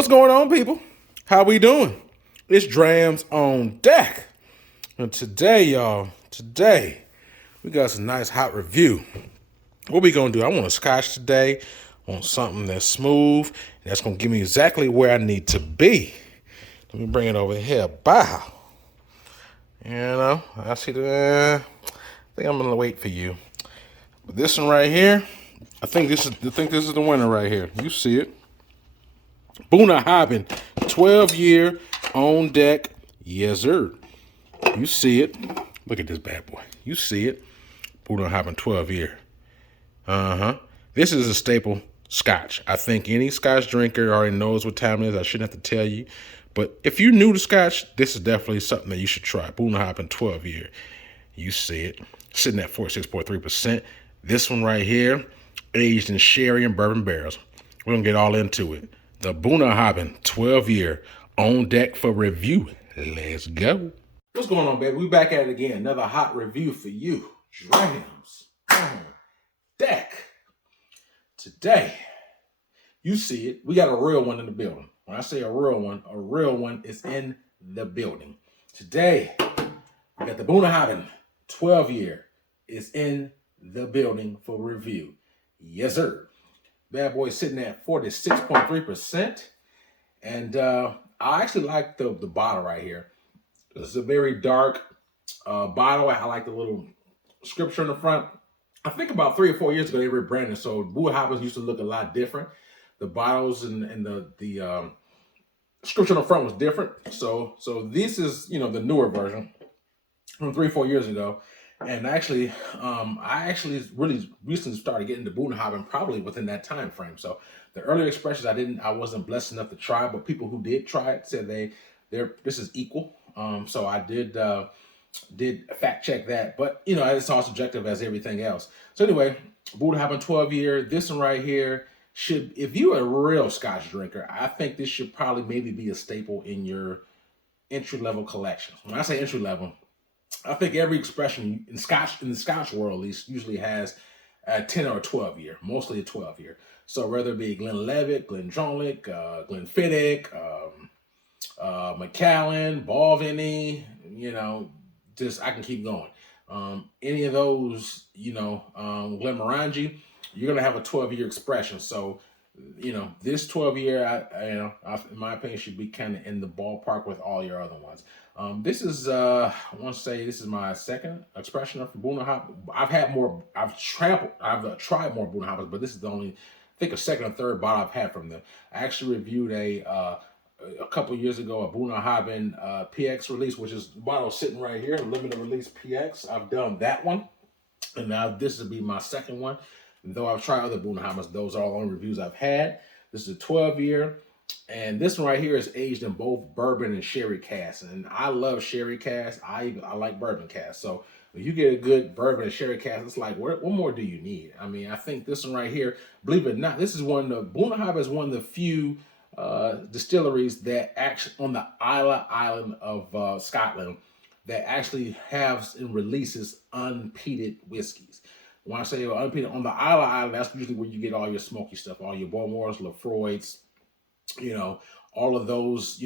What's going on, people? How we doing? It's Drams on deck. And today, y'all, we got some nice hot review. What we gonna do? I want a scotch today. I want something that's smooth. And that's gonna give me exactly where I need to be. Let me bring it over here. Bow. I see the. I think I'm gonna wait for you. But this one right here, I think this is the winner right here. You see it. Bunnahabhain, 12-year on deck. Yes, sir. You see it. Look at this bad boy. You see it. Bunnahabhain, 12-year. Uh-huh. This is a staple scotch. I think any scotch drinker already knows what time it is. I shouldn't have to tell you. But if you're new to scotch, this is definitely something that you should try. Bunnahabhain, 12-year. You see it. Sitting at 46.3%. This one right here, aged in sherry and bourbon barrels. We're going to get all into it. The Bunnahabhain 12-year on deck for review. Let's go. What's going on, baby? We back at it again. Another hot review for you. Drams on deck. Today, you see it. We got a real one in the building. When I say a real one is in the building. Today, we got the Bunnahabhain 12-year is in the building for review. Yes, sir. Bad boy sitting at 46.3%. And I actually like the bottle right here. It's a very dark bottle. I like the little scripture in the front. I think about 3 or 4 years ago they rebranded, so Bunnahabhain used to look a lot different. The bottles and the scripture on the front was different. So this is the newer version from 3 or 4 years ago. And actually, I actually really recently started getting to Bunnahabhain probably within that time frame. So the earlier expressions I wasn't blessed enough to try, but people who did try it said this is equal. So I did fact check that, but it's all subjective as everything else. So anyway, Bunnahabhain 12-year. This one right here should, if you're a real scotch drinker, I think this should probably maybe be a staple in your entry-level collection. When I say entry-level, I think every expression in the Scotch world at least usually has a 10 or a 12-year, mostly a 12-year. So whether it be Glenlivet, Glendronach, Glenfiddich, Macallan, Balvenie, just I can keep going. Any of those, Glenmorangie, you're gonna have a 12-year expression. So this 12-year, in my opinion, should be kind of in the ballpark with all your other ones. This is, I want to say, this is my second expression of Bunnahabhain. I've tried more Bunnahabhains, but this is the only, I think, a second or third bottle I've had from them. I actually reviewed a couple years ago a Bunnahabhain PX release, which is the bottle sitting right here, limited release PX. I've done that one, and now this will be my second one. And though I've tried other Bunnahabhains, those are all the only reviews I've had. This is a 12-year. And this one right here is aged in both bourbon and sherry casks. And I love sherry casks. I like bourbon casks. So if you get a good bourbon and sherry cask, it's like, what more do you need? I mean, I think this one right here, believe it or not, this is Bunnahabhain is one of the few distilleries that actually, on the Isla Island of Scotland, that actually have and releases unpeated whiskeys. When I say unpeated, on the Isla Island, that's usually where you get all your smoky stuff, all your Bowmores, Lefroy's, all of those,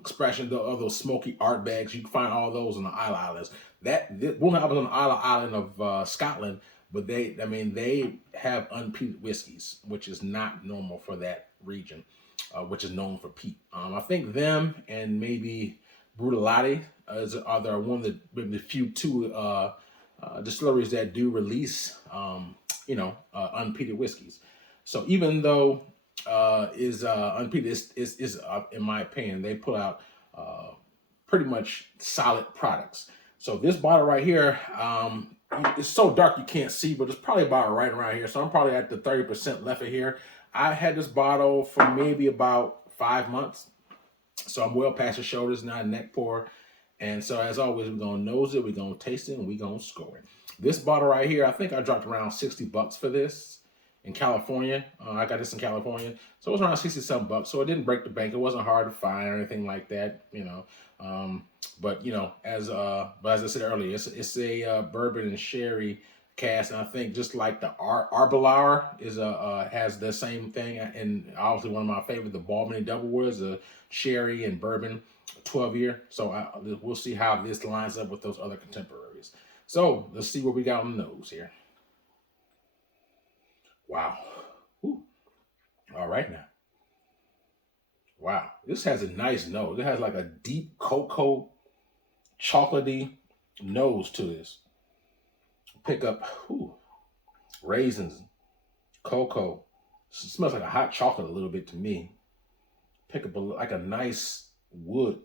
expressions, all those smoky art bags. You can find all those on the Isle Islands. Bunnahabhain on the Isle Island of Scotland, but they have unpeated whiskeys, which is not normal for that region, which is known for peat. I think them and maybe Brutalati are one of the few two distilleries that do release, unpeated whiskeys. So even though is unpeated, is in my opinion, they put out pretty much solid products. So this bottle right here, it's so dark you can't see, but it's probably about right around here. So I'm probably at the 30% left of here. I had this bottle for maybe about 5 months. So I'm well past the shoulders, not a neck pour. And so as always, we're gonna nose it, we're gonna taste it, and we're gonna score it. This bottle right here, I think I dropped around $60 for this in California. I got this in California, so it was around 60-something bucks. So it didn't break the bank. It wasn't hard to find or anything like that, But as I said earlier, it's a bourbon and sherry cast, and I think just like the Arbelauer is has the same thing, and obviously one of my favorite, the Balvenie Double Wood, is a sherry and bourbon 12-year. So we'll see how this lines up with those other contemporaries. So let's see what we got on the nose here. Wow. Ooh. All right now. Wow, this has a nice nose. It has like a deep cocoa, chocolatey nose to this. Pick up raisins, cocoa. It smells like a hot chocolate a little bit to me. Pick up like a nice wood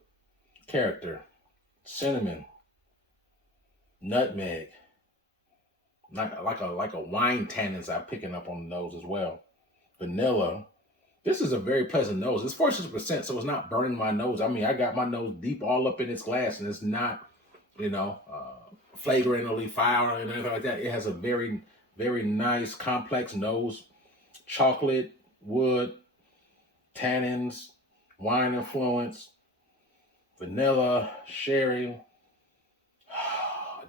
character, cinnamon, nutmeg, like a wine tannins I'm picking up on the nose as well. Vanilla. This is a very pleasant nose. It's 46%, so it's not burning my nose. I mean, I got my nose deep all up in its glass, and it's not, flagrantly foul or anything like that. It has a very, very nice, complex nose. Chocolate, wood, tannins, wine influence, vanilla, sherry,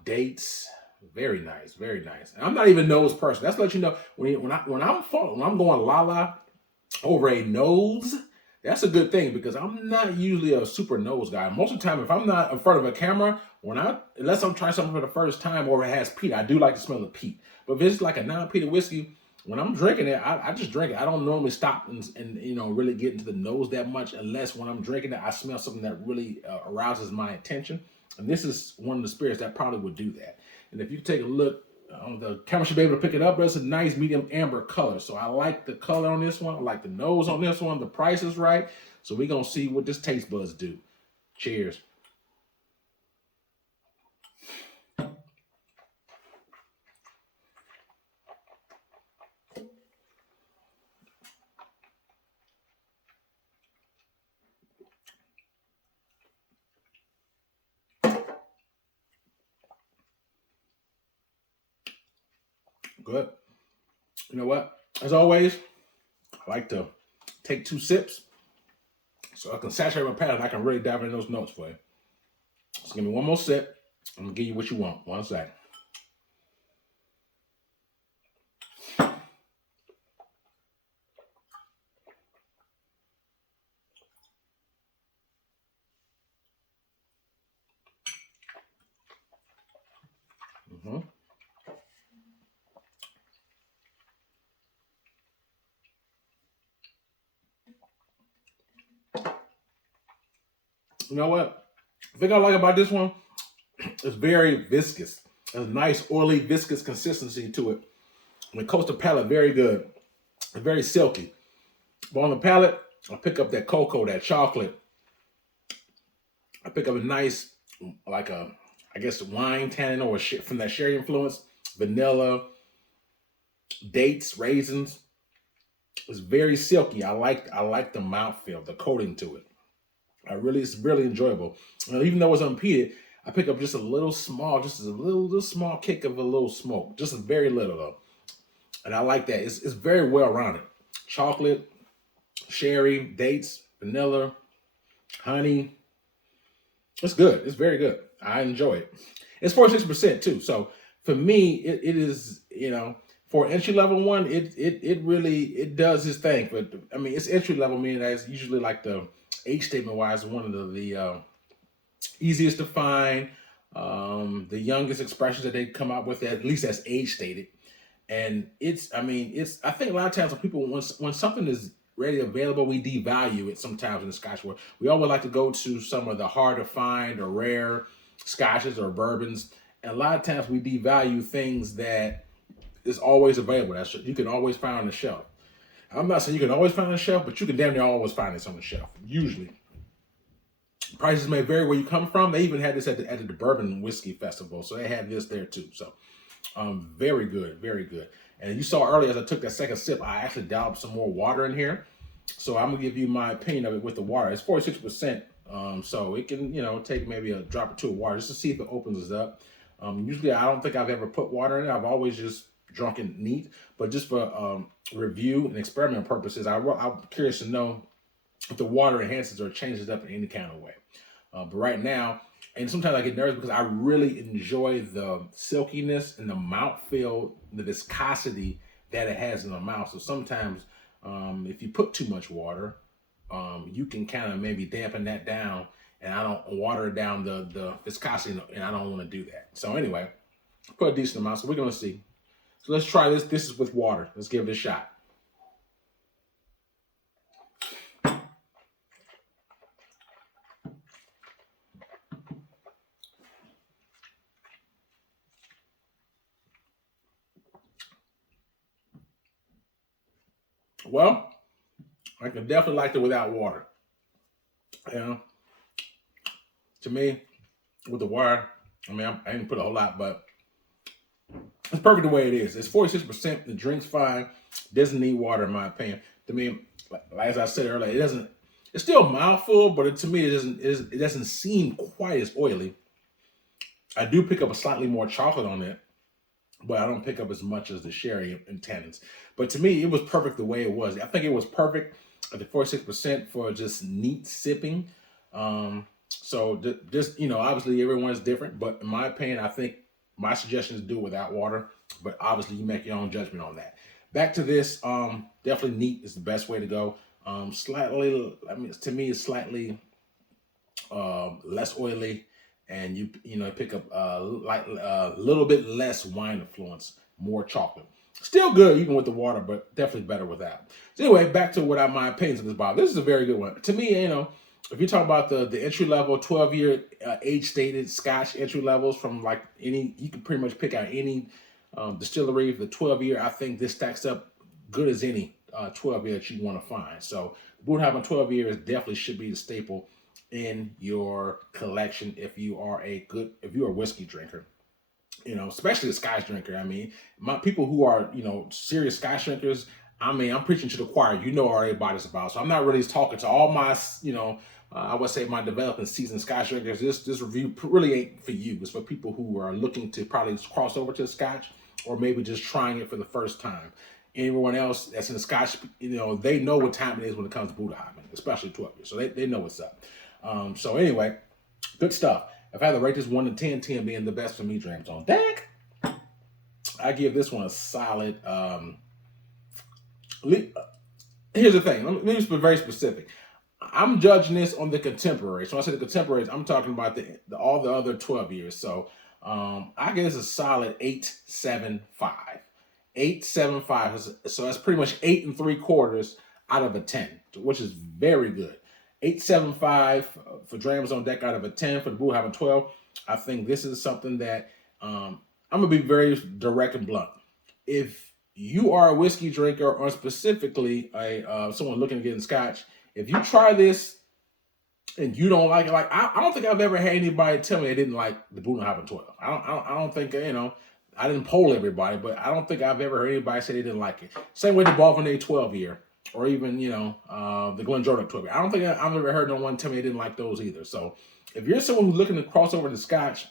dates. Very nice, very nice. And I'm not even a nose person. That's to let you know when I'm going la over a nose, that's a good thing because I'm not usually a super nose guy. Most of the time, if I'm not in front of a camera, unless I'm trying something for the first time or it has peat, I do like to smell the peat. But if it's like a non-peated whiskey, when I'm drinking it, I just drink it. I don't normally stop and really get into the nose that much unless when I'm drinking it, I smell something that really arouses my attention. And this is one of the spirits that probably would do that. And if you take a look, the camera should be able to pick it up, but it's a nice medium amber color. So I like the color on this one. I like the nose on this one. The price is right. So we're going to see what this taste buds do. Cheers. Good. You know what? As always, I like to take 2 sips so I can saturate my palate and I can really dive into those notes for you. So give me one more sip. I'm going to give you what you want. One second. Mm-hmm. You know what? The thing I like about this one, it's very viscous. There's a nice oily viscous consistency to it. And it coats the palate very good. It's very silky. But on the palate, I pick up that cocoa, that chocolate. I pick up a nice, wine tannin or from that sherry influence, vanilla, dates, raisins. It's very silky. I like the mouthfeel, the coating to it. It's really enjoyable. Even though it's unpeated, I pick up just a little small kick of a little smoke. Just a very little though. And I like that. It's very well rounded. Chocolate, sherry, dates, vanilla, honey. It's good. It's very good. I enjoy it. It's 46% too. So for me, it is, for an entry level one, it really does its thing. But I mean, it's entry level, meaning that it's usually like the age statement wise one of the easiest to find, the youngest expressions that they come out with, at least as age stated. And I think a lot of times when people, when something is ready available, we devalue it sometimes in the Scotch world. We always like to go to some of the hard to find or rare Scotches or bourbons. And a lot of times we devalue things that is always available. That you can always find on the shelf. I'm not saying you can always find it on the shelf, but you can damn near always find this on the shelf. Usually. Prices may vary where you come from. They even had this at the Bourbon Whiskey Festival. So they had this there too. So very good, very good. And you saw earlier as I took that second sip, I actually dolloped some more water in here. So I'm gonna give you my opinion of it with the water. It's 46%. So it can, take maybe a drop or two of water just to see if it opens it up. Usually I don't think I've ever put water in it. I've always just drunk it neat. But just for review and experiment purposes, I'm curious to know if the water enhances or changes up in any kind of way. But right now, And sometimes I get nervous because I really enjoy the silkiness and the mouthfeel, the viscosity that it has in the mouth. So sometimes if you put too much water, you can kind of maybe dampen that down, and I don't water down the viscosity, and I don't want to do that. So anyway, put a decent amount. So we're gonna see. So let's try this. This is with water. Let's give it a shot. Well, I can definitely like it without water. You know, to me, with the water, I mean, I didn't put a whole lot, but it's perfect the way it is. It's 46%. The drink's fine. Doesn't need water, in my opinion. To me, as I said earlier, it doesn't. It's still mouthful, but to me, it doesn't seem quite as oily. I do pick up a slightly more chocolate on it, but I don't pick up as much as the sherry and tannins. But to me, it was perfect the way it was. I think it was perfect at the 46% for just neat sipping. So just, obviously everyone is different, but in my opinion, I think my suggestion is do it without water, but obviously you make your own judgment on that. Back to this, definitely neat is the best way to go. Slightly, I mean, to me, it's slightly less oily, and you pick up a little bit less wine influence, more chocolate. Still good even with the water, but definitely better with that. So anyway, back to what my opinions of this bottle. This is a very good one to me. If you talk about the entry level 12-year age stated Scotch entry levels from like any, you can pretty much pick out any distillery. The 12-year, I think this stacks up good as any 12-year that you want to find. So Bunnahabhain 12-year definitely should be the staple in your collection if you are a whiskey drinker. Especially a Scotch drinker. I mean, my people who are, serious Scotch drinkers, I mean, I'm preaching to the choir. You know already what it's about. So I'm not really talking to all my, I would say my developing seasoned Scotch drinkers. This review really ain't for you. It's for people who are looking to probably cross over to Scotch, or maybe just trying it for the first time. Everyone else that's in the Scotch, they know what time it is when it comes to Bunnahabhain, especially 12 years. So they know what's up. So anyway, good stuff. If I had to rate this 1 to 10, 10 being the best for me, Drams on deck, I give this one a solid. Here's the thing. Let me just be very specific. I'm judging this on the contemporaries. So when I say the contemporaries, I'm talking about all the other 12 years. So I give this a solid 8.75. 8.75. So that's pretty much 8 3/4 out of a 10, which is very good. 8.75 for Drams on deck out of a 10 for the Bunnahabhain 12. I think this is something that I'm gonna be very direct and blunt. If you are a whiskey drinker, or specifically someone looking to get in Scotch, if you try this and you don't like it, like I don't think I've ever had anybody tell me they didn't like the Bunnahabhain 12. I don't think I didn't poll everybody, but I don't think I've ever heard anybody say they didn't like it. Same way the Balvenie 12-year. Or even, the Glendronach 12. I don't think I've ever heard no one tell me they didn't like those either. So if you're someone who's looking to cross over to Scotch,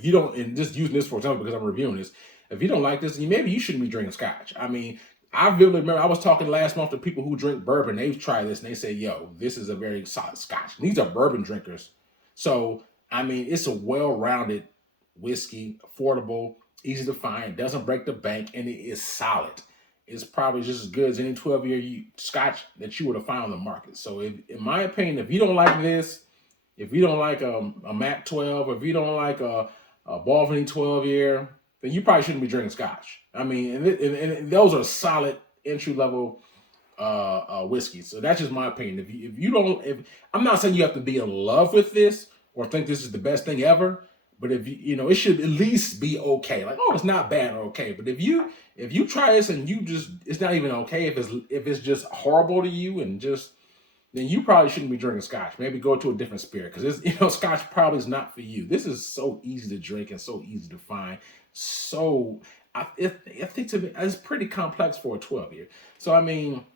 you don't, and just using this for example because I'm reviewing this, if you don't like this, maybe you shouldn't be drinking Scotch. I mean, I vividly remember I was talking last month to people who drink bourbon. They've tried this and they say, yo, this is a very solid Scotch. And these are bourbon drinkers. So, I mean, it's a well-rounded whiskey, affordable, easy to find, doesn't break the bank, and it is solid. It's probably just as good as any 12-year Scotch that you would have found on the market. So, in my opinion, if you don't like this, if you don't like a Mac 12, or if you don't like a Balvenie 12-year, then you probably shouldn't be drinking Scotch. I mean, and those are solid entry-level whiskeys. So that's just my opinion. If I'm not saying you have to be in love with this or think this is the best thing ever, but if it should at least be okay. Like, oh, it's not bad or okay. But if you try this and it's not even okay, if it's just horrible to you then you probably shouldn't be drinking Scotch. Maybe go to a different spirit, because Scotch probably is not for you. This is so easy to drink and so easy to find. So I think to me it's pretty complex for a 12-year. So I mean,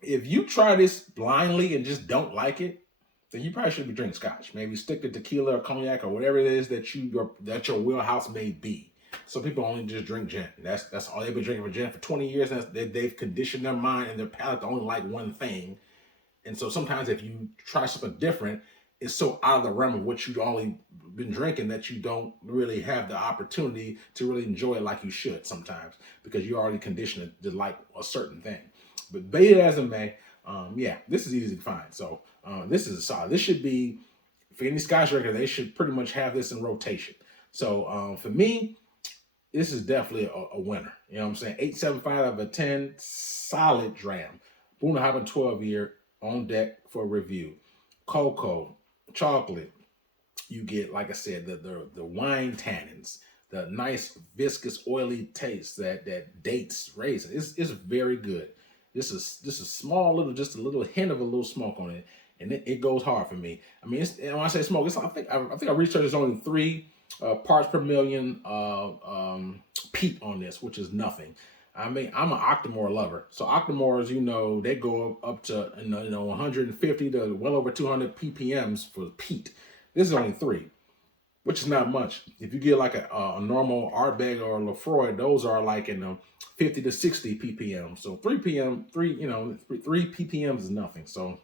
if you try this blindly and just don't like it, then you probably shouldn't be drinking Scotch. Maybe stick to tequila or cognac or whatever it is that your wheelhouse may be. Some people only just drink gin. That's all they've been drinking for gin for 20 years. And they've conditioned their mind and their palate to only like one thing. And so sometimes if you try something different, it's so out of the realm of what you've only been drinking that you don't really have the opportunity to really enjoy it like you should sometimes, because you're already conditioned to like a certain thing. But be it as it may, yeah, this is easy to find. So this is a solid. This should be, for any Scotch drinker, they should pretty much have this in rotation. So for me, this is definitely a winner. You know what I'm saying? 8.75 out of a 10, solid dram. Bunnahabhain 12-year on deck for review. Cocoa, chocolate. You get, like I said, the wine tannins, the nice viscous oily taste that dates raisin. It's very good. This is just a small little, just a little hint of a little smoke on it, and it goes hard for me. I mean, when I say smoke, I think I researched it's only 3 parts per million peat on this, which is nothing. I mean, I'm an Octomore lover. So Octomores, they go up to 150 to well over 200 ppms for peat. This is only 3, which is not much. If you get like a normal Ardbeg or Lefroy, those are like in the 50 to 60 ppm. So 3 ppms is nothing. So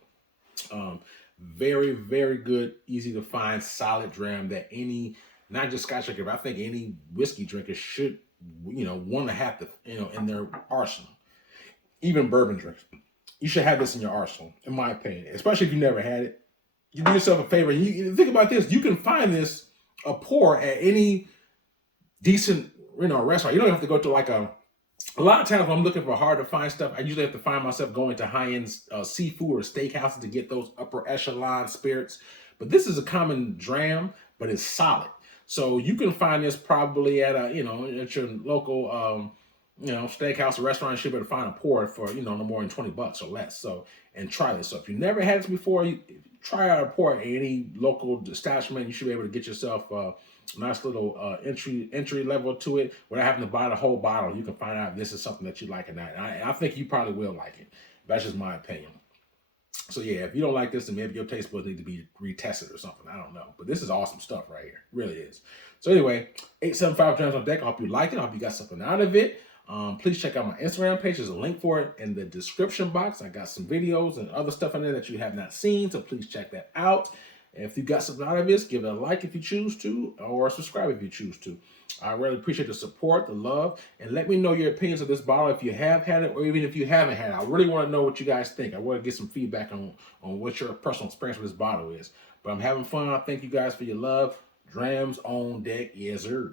very, very good, easy to find, solid dram that any, not just Scotch drinker, but I think any whiskey drinker should, want to have in their arsenal. Even bourbon drinkers, you should have this in your arsenal, in my opinion, especially if you never had it. You do yourself a favor. You think about this. You can find this a pour at any decent, restaurant. You don't have to go to like a lot of times when I'm looking for hard to find stuff, I usually have to find myself going to high-end seafood or steakhouses to get those upper echelon spirits. But this is a common dram, but it's solid. So you can find this probably at at your local, steakhouse or restaurant. You should be able to find a pour for, no more than $20 or less. So, and try this. So if you never had this before, try out a pour at any local establishment. You should be able to get yourself nice little entry level to it without having to buy the whole bottle. You can find out if this is something that you like or not. And I think you probably will like it. That's just my opinion. So yeah, if you don't like this, then maybe your taste buds need to be retested or something. I don't know. But this is awesome stuff right here. It really is. So anyway, 875 Drams on deck. I hope you like it. I hope you got something out of it. Please check out my Instagram page. There's a link for it in the description box. I got some videos and other stuff in there that you have not seen. So please check that out. If you got something out of this, give it a like if you choose to, or subscribe if you choose to. I really appreciate the support, the love, and let me know your opinions of this bottle if you have had it, or even if you haven't had it. I really want to know what you guys think. I want to get some feedback on what your personal experience with this bottle is. But I'm having fun. I thank you guys for your love. Drams on deck, yes sir.